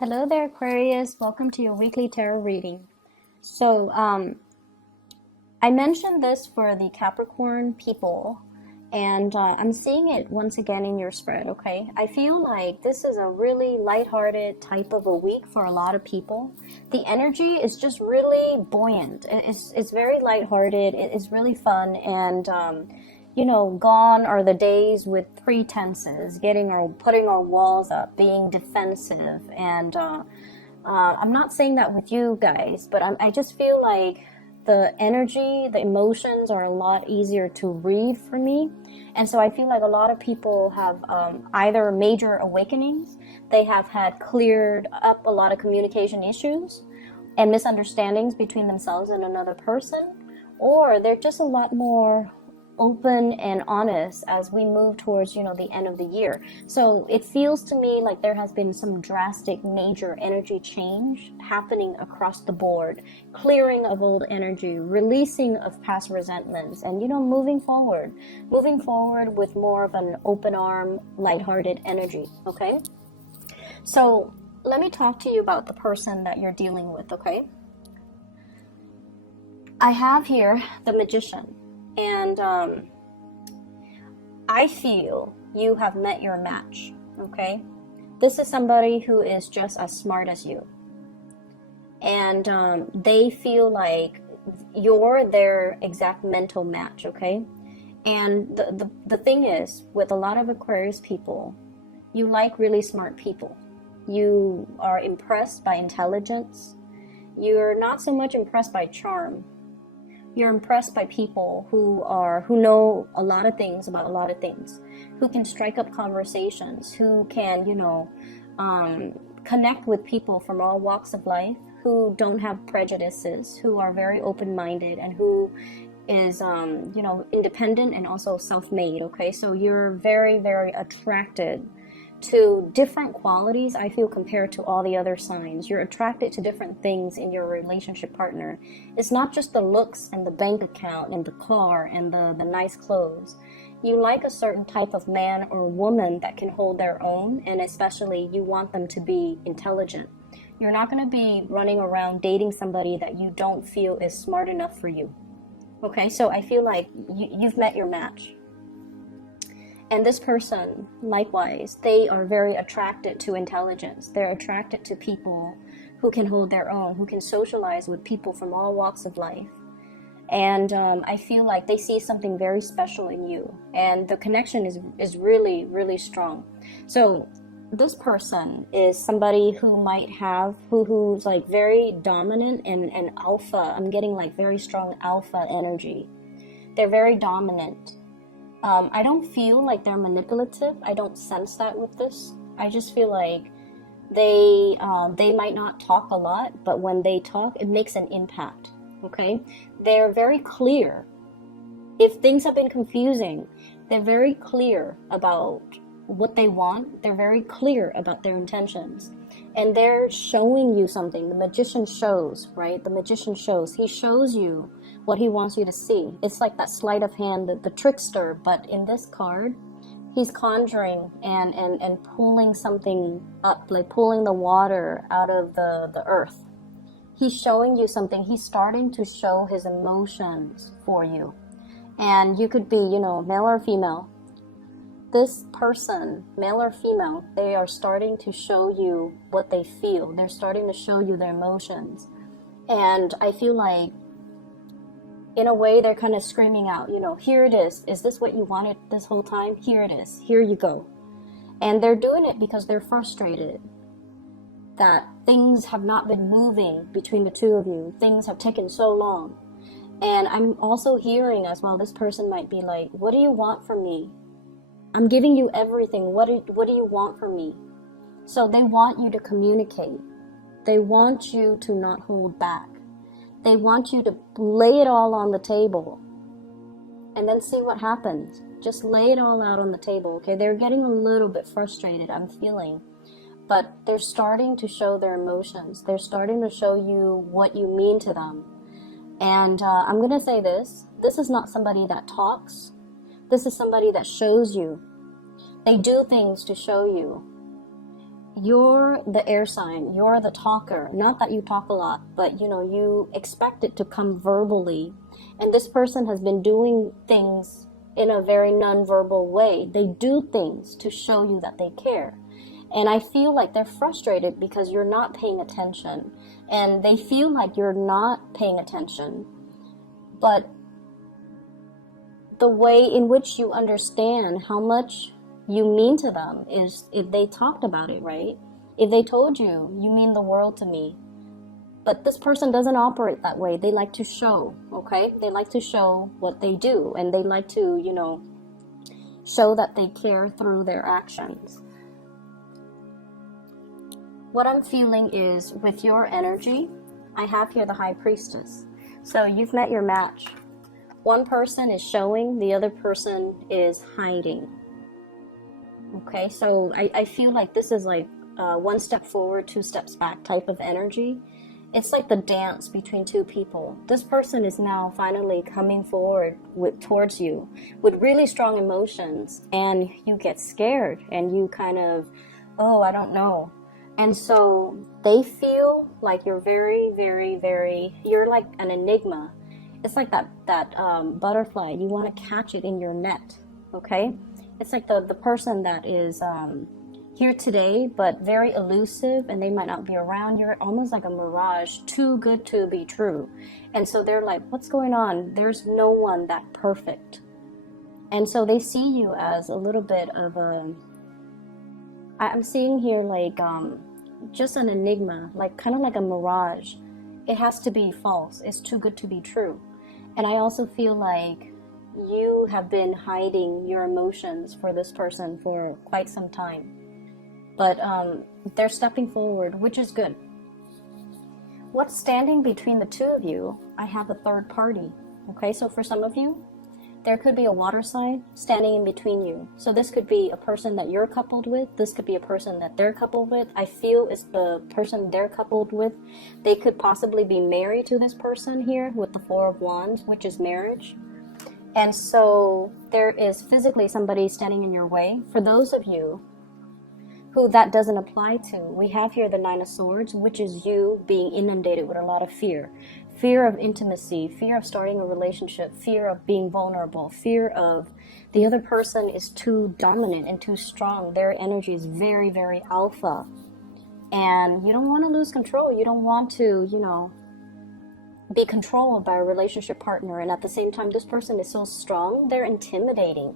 Hello there, Aquarius. Welcome to your weekly tarot reading. So, I mentioned this for the Capricorn people, and I'm seeing it once again in your spread, okay? I feel like this is a really lighthearted type of a week for a lot of people. The energy is just really buoyant. It's very lighthearted. It's really fun, and gone are the days with pretenses, putting our walls up, being defensive, and I'm not saying that with you guys, but I just feel like the energy, the emotions are a lot easier to read for me, and so I feel like a lot of people have either major awakenings, they have had cleared up a lot of communication issues and misunderstandings between themselves and another person, or they're just a lot more open and honest as we move towards the end of the year. So it feels to me like there has been some drastic major energy change happening across the board, clearing of old energy, releasing of past resentments, and moving forward with more of an open arm, lighthearted energy. Okay, so let me talk to you about the person that you're dealing with. Okay, I have here the Magician. And I feel you have met your match, okay? This is somebody who is just as smart as you. And they feel like you're their exact mental match, okay? And the thing is, with a lot of Aquarius people, you like really smart people. You are impressed by intelligence. You're not so much impressed by charm. You're impressed by people who know a lot of things about a lot of things, who can strike up conversations, who can, connect with people from all walks of life, who don't have prejudices, who are very open-minded, and who is, independent and also self-made, okay? So you're very, very attracted to different qualities, I feel, compared to all the other signs. You're attracted to different things in your relationship partner. It's not just the looks and the bank account and the car and the nice clothes. You like a certain type of man or woman that can hold their own, and especially you want them to be intelligent. You're not going to be running around dating somebody that you don't feel is smart enough for you. Okay, so I feel like you've met your match. And this person, likewise, they are very attracted to intelligence. They're attracted to people who can hold their own, who can socialize with people from all walks of life. And I feel like they see something very special in you. And the connection is really, really strong. So this person is somebody who might have, who's like very dominant and alpha. I'm getting like very strong alpha energy. They're very dominant. I don't feel like they're manipulative. I don't sense that with this. I just feel like they might not talk a lot, but when they talk, it makes an impact, okay? They're very clear. If things have been confusing, they're very clear about what they want. They're very clear about their intentions. And they're showing you something. The Magician shows, right? The Magician shows. He shows you what he wants you to see. It's like that sleight of hand, the trickster, but in this card, he's conjuring and pulling something up, like pulling the water out of the earth. He's showing you something. He's starting to show his emotions for you. And you could be, male or female. This person, male or female, they are starting to show you what they feel. They're starting to show you their emotions. And I feel like, in a way, they're kind of screaming out, here it is. Is this what you wanted this whole time? Here it is. Here you go. And they're doing it because they're frustrated that things have not been moving between the two of you. Things have taken so long. And I'm also hearing as well, this person might be like, what do you want from me? I'm giving you everything. What do you want from me? So they want you to communicate. They want you to not hold back. They want you to lay it all on the table and then see what happens. Just lay it all out on the table, okay? They're getting a little bit frustrated, I'm feeling. But they're starting to show their emotions. They're starting to show you what you mean to them. And I'm going to say this. This is not somebody that talks. This is somebody that shows you. They do things to show you. you're the air sign, you're the talker. Not that you talk a lot, but you expect it to come verbally. And this person has been doing things in a very non-verbal way. They do things to show you that they care. And I feel like they're frustrated because you're not paying attention. And they feel like you're not paying attention. But the way in which you understand how much you mean to them is if they talked about it, right? If they told you, you mean the world to me. But this person doesn't operate that way. They like to show, okay? They like to show what they do. And they like to, show that they care through their actions. What I'm feeling is with your energy, I have here the High Priestess. So you've met your match. One person is showing, the other person is hiding. Okay, so I feel like this is like one step forward, two steps back type of energy. It's like the dance between two people. This person is now finally coming forward towards you with really strong emotions, and you get scared and you kind of, oh, I don't know. And so they feel like you're very, very, very, you're like an enigma. It's like that butterfly. You want to catch it in your net, okay? It's like the person that is here today, but very elusive, and they might not be around. You're almost like a mirage, too good to be true. And so they're like, what's going on? There's no one that perfect. And so they see you as a little bit of I'm seeing here like just an enigma, like kind of like a mirage. It has to be false. It's too good to be true. And I also feel like you have been hiding your emotions for this person for quite some time. But they're stepping forward, which is good. What's standing between the two of you? I have a third party. Okay, so for some of you, there could be a water sign standing in between you. So this could be a person that you're coupled with. This could be a person that they're coupled with. I feel it's the person they're coupled with. They could possibly be married to this person here with the Four of Wands, which is marriage. And so there is physically somebody standing in your way. For those of you who that doesn't apply to, we have here the Nine of Swords, which is you being inundated with a lot of fear. Fear of intimacy, fear of starting a relationship, fear of being vulnerable, fear of the other person is too dominant and too strong. Their energy is very, very alpha. And you don't want to lose control. You don't want to, be controlled by a relationship partner. And at the same time, this person is so strong, they're intimidating.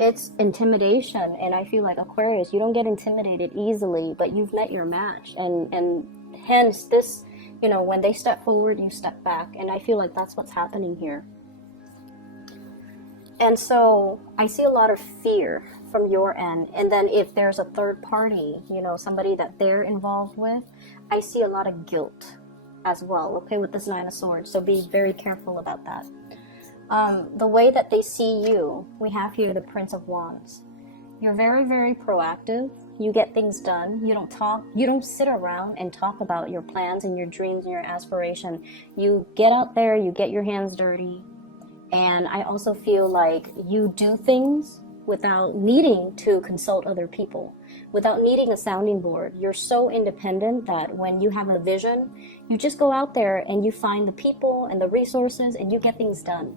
It's intimidation, and I feel like Aquarius, you don't get intimidated easily, but you've met your match, and hence this, when they step forward, you step back, and I feel like that's what's happening here. And so I see a lot of fear from your end, and then if there's a third party, somebody that they're involved with, I see a lot of guilt as well, okay, with this Nine of Swords, so be very careful about that. The way that they see you, we have here the Prince of Wands. You're very, very proactive. You get things done. You don't talk. You don't sit around and talk about your plans and your dreams and your aspiration. You get out there, you get your hands dirty. And I also feel like you do things without needing to consult other people, without needing a sounding board. You're so independent that when you have a vision, you just go out there and you find the people and the resources and you get things done.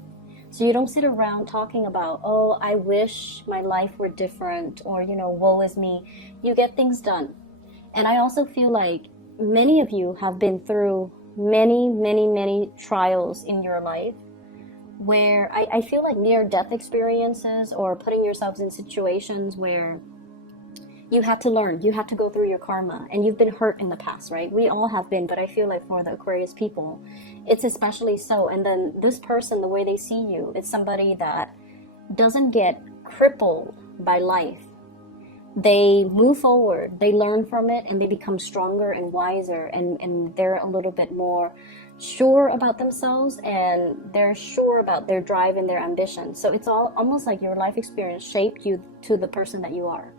So you don't sit around talking about, oh, I wish my life were different, or, woe is me. You get things done. And I also feel like many of you have been through many, many, many trials in your life where I feel like near-death experiences or putting yourselves in situations where you had to learn, you had to go through your karma, and you've been hurt in the past, right? We all have been, but I feel like for the Aquarius people, it's especially so. And then this person, the way they see you, it's somebody that doesn't get crippled by life. They move forward, they learn from it, and they become stronger and wiser, and they're a little bit more sure about themselves, and they're sure about their drive and their ambition. So it's all almost like your life experience shaped you to the person that you are.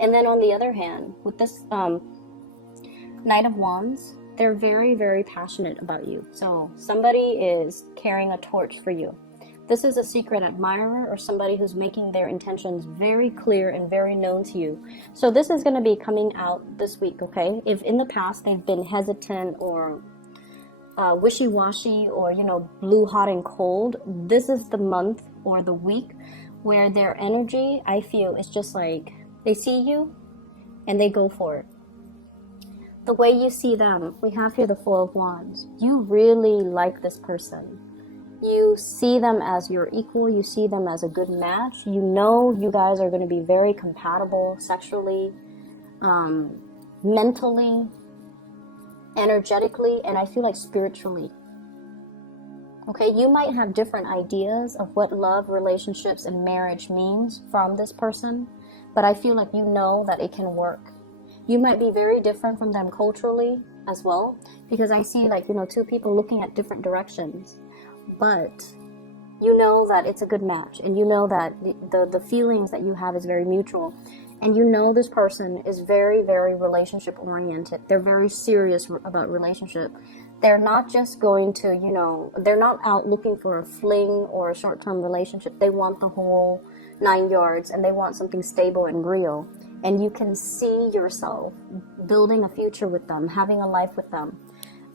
And then on the other hand, with this Knight of Wands, they're very, very passionate about you. So somebody is carrying a torch for you. This is a secret admirer or somebody who's making their intentions very clear and very known to you. So this is going to be coming out this week, okay? If in the past they've been hesitant or wishy-washy or, you know, blue, hot, and cold, this is the month or the week where their energy, I feel, is just like they see you and they go for it. The way you see them, we have here the Four of Wands. You really like this person. You see them as your equal. You see them as a good match. You know you guys are going to be very compatible sexually, mentally, energetically, and I feel like spiritually. Okay, you might have different ideas of what love, relationships, and marriage means from this person, but I feel like you know that it can work. You might be very different from them culturally as well, because I see, like, you know, two people looking at different directions, but you know that it's a good match, and you know that the feelings that you have is very mutual, and you know this person is very, very relationship oriented. They're very serious about relationship. They're not just going to, you know, they're not out looking for a fling or a short-term relationship. They want the whole 9 yards, and they want something stable and real. And you can see yourself building a future with them, having a life with them.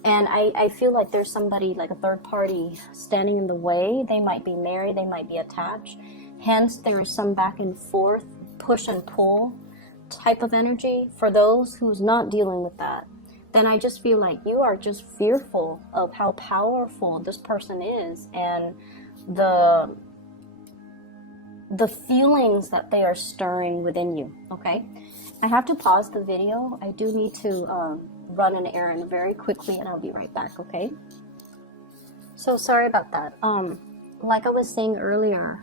And I feel like there's somebody, like a third party, standing in the way. They might be married, they might be attached. Hence, there is some back and forth, push and pull type of energy. For those who's not dealing with that, then I just feel like you are just fearful of how powerful this person is and the feelings that they are stirring within you, okay? I have to pause the video. I do need to run an errand very quickly, and I'll be right back, okay? So sorry about that. Like I was saying earlier,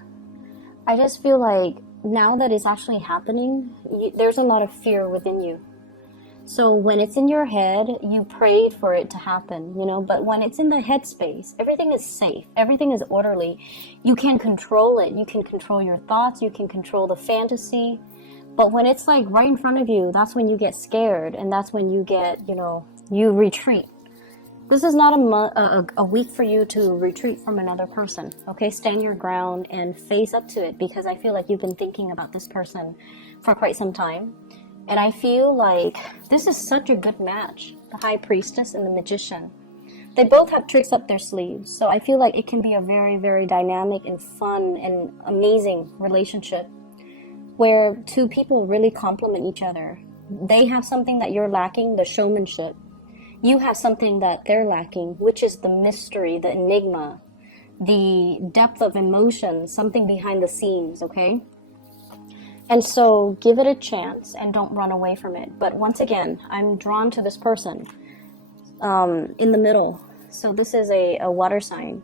I just feel like now that it's actually happening, there's a lot of fear within you. So when it's in your head, you prayed for it to happen, you know, but when it's in the headspace, everything is safe, everything is orderly. You can control it. You can control your thoughts. You can control the fantasy. But when it's like right in front of you, that's when you get scared, and that's when you get, you know, you retreat. This is not a week for you to retreat from another person, okay? Stand your ground and face up to it, because I feel like you've been thinking about this person for quite some time. And I feel like this is such a good match, the High Priestess and the Magician. They both have tricks up their sleeves, so I feel like it can be a very, very dynamic and fun and amazing relationship where two people really complement each other. They have something that you're lacking, the showmanship. You have something that they're lacking, which is the mystery, the enigma, the depth of emotion, something behind the scenes, okay? And so give it a chance and don't run away from it. But once again, I'm drawn to this person in the middle. So this is a water sign.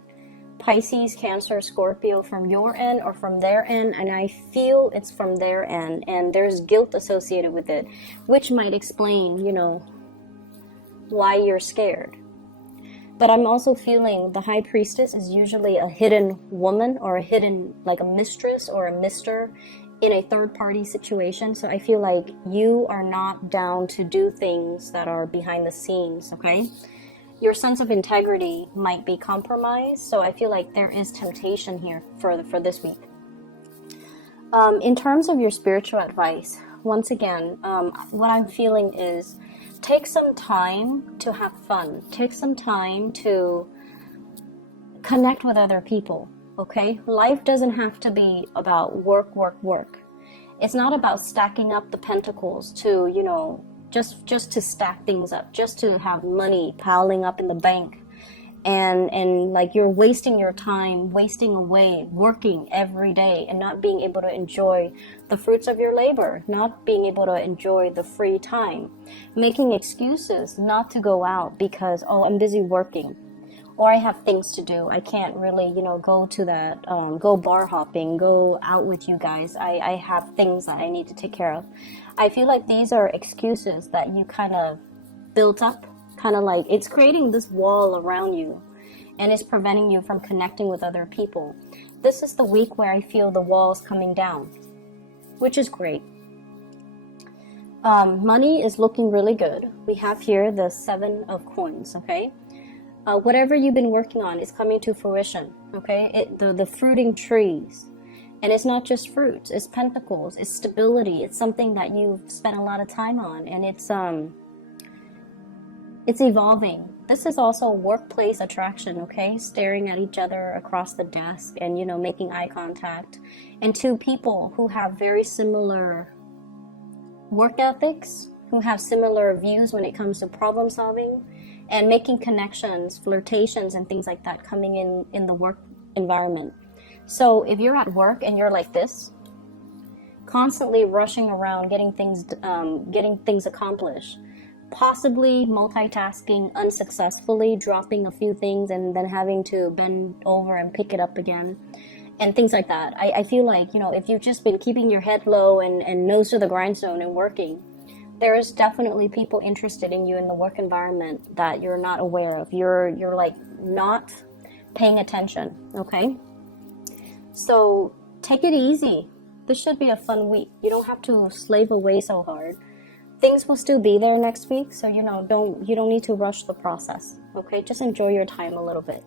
Pisces, Cancer, Scorpio from your end or from their end. And I feel it's from their end. And there's guilt associated with it, which might explain, you know, why you're scared. But I'm also feeling the High Priestess is usually a hidden woman or a hidden, like a mistress or a mister in a third-party situation. So I feel like you are not down to do things that are behind the scenes, okay? Your sense of integrity might be compromised, so I feel like there is temptation here for this week. In terms of your spiritual advice, once again, what I'm feeling is take some time to have fun. Take some time to connect with other people. Okay, life doesn't have to be about work, work, work. It's not about stacking up the pentacles to, you know, just to stack things up, just to have money piling up in the bank. And like you're wasting your time, wasting away, working every day and not being able to enjoy the fruits of your labor, not being able to enjoy the free time, making excuses not to go out because, oh, I'm busy working. Or I have things to do. I can't really, you know, go to that, go bar hopping, go out with you guys. I have things that I need to take care of. I feel like these are excuses that you kind of built up, kind of like it's creating this wall around you and it's preventing you from connecting with other people. This is the week where I feel the walls coming down, which is great. Money is looking really good. We have here the 7 of coins, okay? Whatever you've been working on is coming to fruition, okay? The fruiting trees. And it's not just fruits, it's pentacles, it's stability, it's something that you've spent a lot of time on, and it's evolving. This is also workplace attraction, okay? Staring at each other across the desk and, you know, making eye contact. And two people who have very similar work ethics, who have similar views when it comes to problem solving and making connections, flirtations, and things like that coming in the work environment. So if you're at work and you're like this, constantly rushing around, getting things accomplished, possibly multitasking unsuccessfully, dropping a few things and then having to bend over and pick it up again, and things like that. I feel like, you know, if you've just been keeping your head low and nose to the grindstone and working, there is definitely people interested in you in the work environment that you're not aware of. You're like not paying attention, okay? So take it easy. This should be a fun week. You don't have to slave away so hard. Things will still be there next week, so you don't need to rush the process, okay? Just enjoy your time a little bit.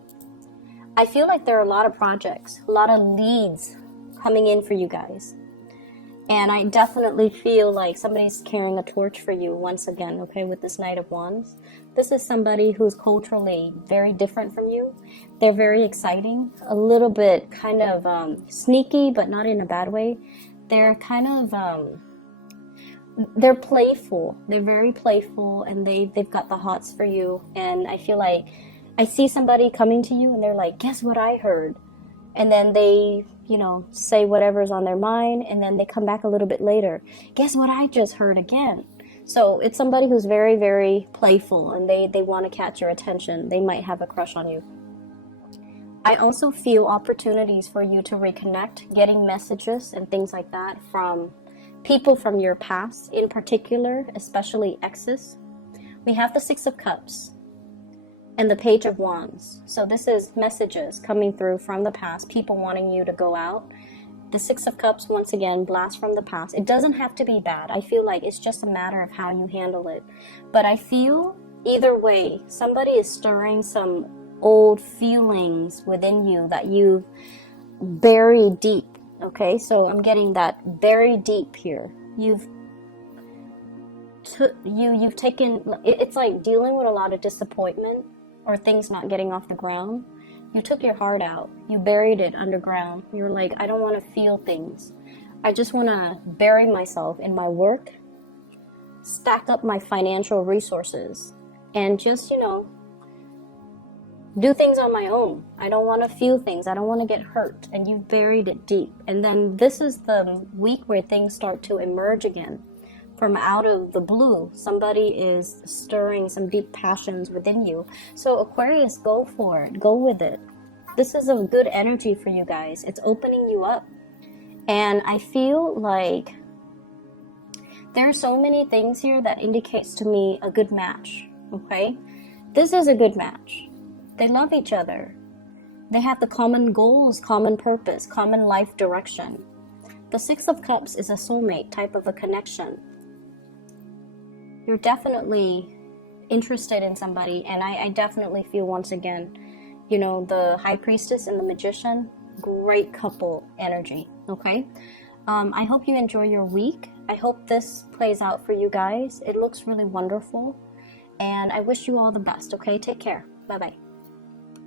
I feel like there are a lot of projects, a lot of leads coming in for you guys. And I definitely feel like somebody's carrying a torch for you once again, okay, with this Knight of Wands. This is somebody who's culturally very different from you. They're very exciting, a little bit kind of sneaky, but not in a bad way. They're kind of, they're playful. They're very playful, and they've got the hots for you. And I feel like I see somebody coming to you and they're like, guess what I heard? And then they, you know, say whatever's on their mind, and then they come back a little bit later. Guess what I just heard again? So it's somebody who's very, very playful, and they want to catch your attention. They might have a crush on you. I also feel opportunities for you to reconnect, getting messages and things like that from people from your past, in particular, especially exes. We have the Six of Cups and the Page of Wands. So this is messages coming through from the past, people wanting you to go out. The Six of Cups, once again, blast from the past. It doesn't have to be bad. I feel like it's just a matter of how you handle it. But I feel either way, somebody is stirring some old feelings within you that you've buried deep. Okay, so I'm getting that buried deep here. You've taken, it's like dealing with a lot of disappointment or things not getting off the ground. You took your heart out. You buried it underground. You're like, I don't want to feel things. I just want to bury myself in my work, stack up my financial resources, and just, you know, do things on my own. I don't want to feel things. I don't want to get hurt. And you've buried it deep. And then this is the week where things start to emerge again. From out of the blue, somebody is stirring some deep passions within you. So Aquarius, go for it. Go with it. This is a good energy for you guys. It's opening you up. And I feel like there are so many things here that indicates to me a good match. Okay? This is a good match. They love each other. They have the common goals, common purpose, common life direction. The Six of Cups is a soulmate type of a connection. You're definitely interested in somebody, and I definitely feel, once again, you know, the High Priestess and the Magician, great couple energy, okay? I hope you enjoy your week. I hope this plays out for you guys. It looks really wonderful, and I wish you all the best, okay? Take care. Bye-bye.